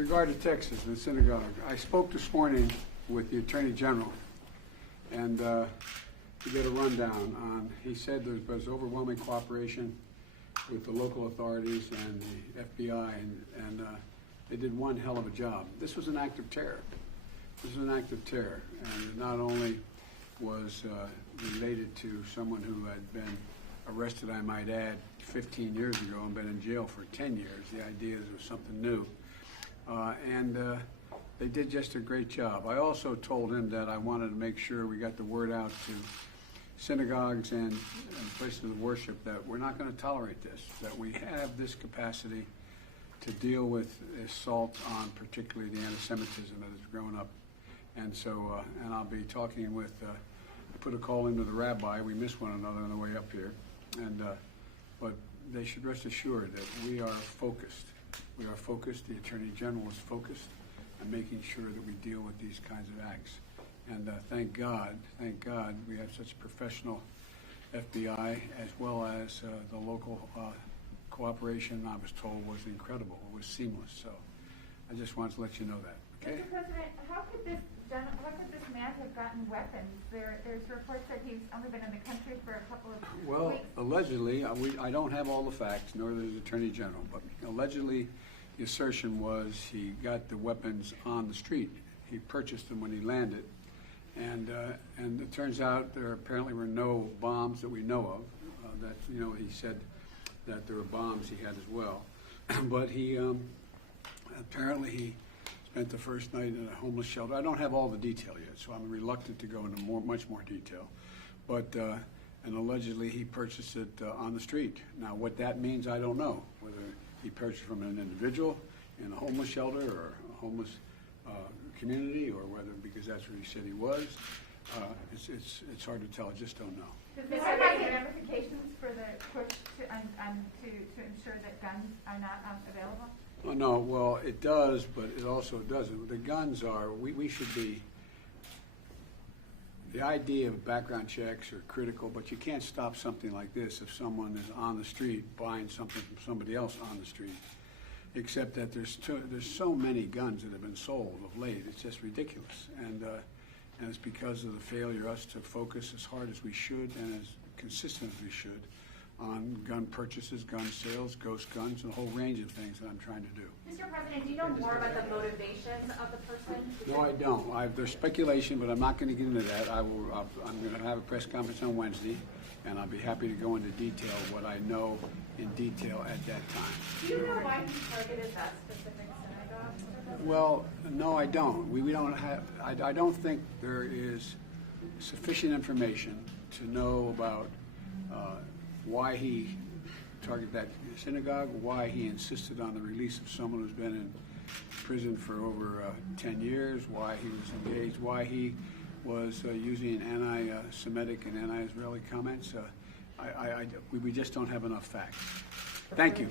regard to Texas and the synagogue, I spoke this morning with the Attorney General, and to get a rundown on, he said there was overwhelming cooperation with the local authorities and the FBI, and they did one hell of a job. This was an act of terror. This was an act of terror, and it not only was related to someone who had been arrested, I might add, 15 years ago and been in jail for 10 years. The idea is it was something new. And they did just a great job. I also told him that I wanted to make sure we got the word out to synagogues and places of worship that we're not going to tolerate this, that we have this capacity to deal with assault on particularly the anti-Semitism that has grown up. And so, and I'll be talking with, I put a call into the rabbi. We missed one another on the way up here. And, but they should rest assured that we are focused. We are focused. The Attorney General is focused on making sure that we deal with these kinds of acts. And thank God, we have such professional FBI as well as the local cooperation, I was told, was incredible. It was seamless. So I just wanted to let you know that. Okay? Mr. President, how could this man have gotten weapons? There's reports that he's only been in the country for a couple of weeks. Well, allegedly, I don't have all the facts, nor does the Attorney General, but allegedly the assertion was he got the weapons on the street. He purchased them when he landed. And it turns out there apparently were no bombs that we know of. That, you know, he said that there were bombs he had as well. But he apparently he spent the first night in a homeless shelter. I don't have all the detail yet, so I'm reluctant to go into much more detail. But and allegedly he purchased it on the street. Now, what that means, I don't know. Whether he purchased from an individual in a homeless shelter or a homeless community, or whether because that's where he said he was. It's hard to tell. I just don't know. Does this have any ramifications for the push to ensure that guns are not available? Oh, no, well, it does, but it also doesn't. The guns are, we should be, the idea of background checks are critical, but you can't stop something like this if someone is on the street buying something from somebody else on the street. Except that there's so many guns that have been sold of late. It's just ridiculous, and it's because of the failure of us to focus as hard as we should and as consistent as we should on gun purchases, gun sales, ghost guns, and a whole range of things that I'm trying to do. Mr. President, do you know more about the motivation of the person? No, I don't. There's speculation, but I'm not going to get into that. I'm going to have a press conference on Wednesday, and I'll be happy to go into detail what I know in detail at that time. Do you know why he targeted that specific synagogue? Well, no, I don't. We don't have. I don't think there is sufficient information to know about why he targeted that synagogue, why he insisted on the release of someone who's been in prison for over 10 years, why he was engaged, why he was using anti-Semitic and anti-Israeli comments. We just don't have enough facts. Thank you.